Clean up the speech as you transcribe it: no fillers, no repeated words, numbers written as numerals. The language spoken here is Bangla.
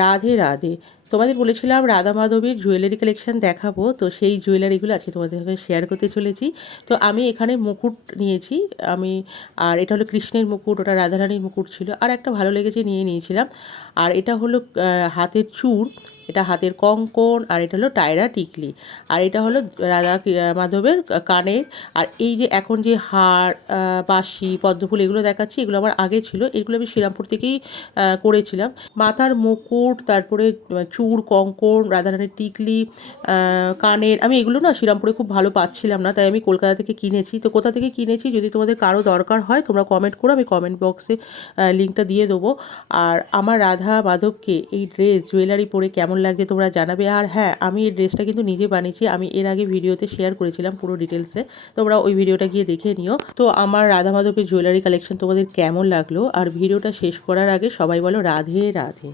রাধে রাধে। তোমাদের বলেছিলাম রাধা মাধবের জুয়েলারি কালেকশন দেখাবো, তো সেই জুয়েলারিগুলো আজকে তোমাদের সঙ্গে শেয়ার করতে চলেছি। তো আমি এখানে মুকুট নিয়েছি, আমি আর এটা হলো কৃষ্ণের মুকুট, ওটা রাধারানীর মুকুট ছিল, আর একটা ভালো লেগেছে নিয়ে নিয়েছিলাম। আর এটা হলো হাতের চূড়, এটা হাতের কঙ্কন, আর এটা হলো টায়রা টিকলি, আর এটা হলো রাধা মাধবের কানের। আর এই যে এখন যে হার, বাঁশি, পদ্মফুল এগুলো দেখাচ্ছি, এগুলো আমার আগে ছিল, এগুলো আমি শ্রীরামপুর থেকেই করেছিলাম। মাথার মুকুট, তারপরে চূড়, কঙ্কন, রাধারানীর টিকলি, কানের, আমি এগুলো না শ্রীরামপুরে খুব ভালো পাচ্ছিলাম না, তাই আমি কলকাতা থেকে কিনেছি। তো কোথা থেকে কিনেছি যদি তোমাদের কারো দরকার হয় তোমরা কমেন্ট করো, আমি কমেন্ট বক্সে লিঙ্কটা দিয়ে দেবো। আর আমার রাধা মাধবকে এই ড্রেস জুয়েলারি পরে কেমন লাগছে তোমরা জানাবে। আর হ্যাঁ, আমি এই ড্রেসটা কিন্তু নিজে বানিয়েছি, আমি এর আগে ভিডিওতে শেয়ার করেছিলাম পুরো ডিটেলসে, তোমরা ওই ভিডিওটা গিয়ে দেখে নিও। তো আমার রাধা মাধবের জুয়েলারি কালেকশন তোমাদের কেমন লাগলো, আর ভিডিওটা শেষ করার আগে সবাই বলো রাধে রাধে।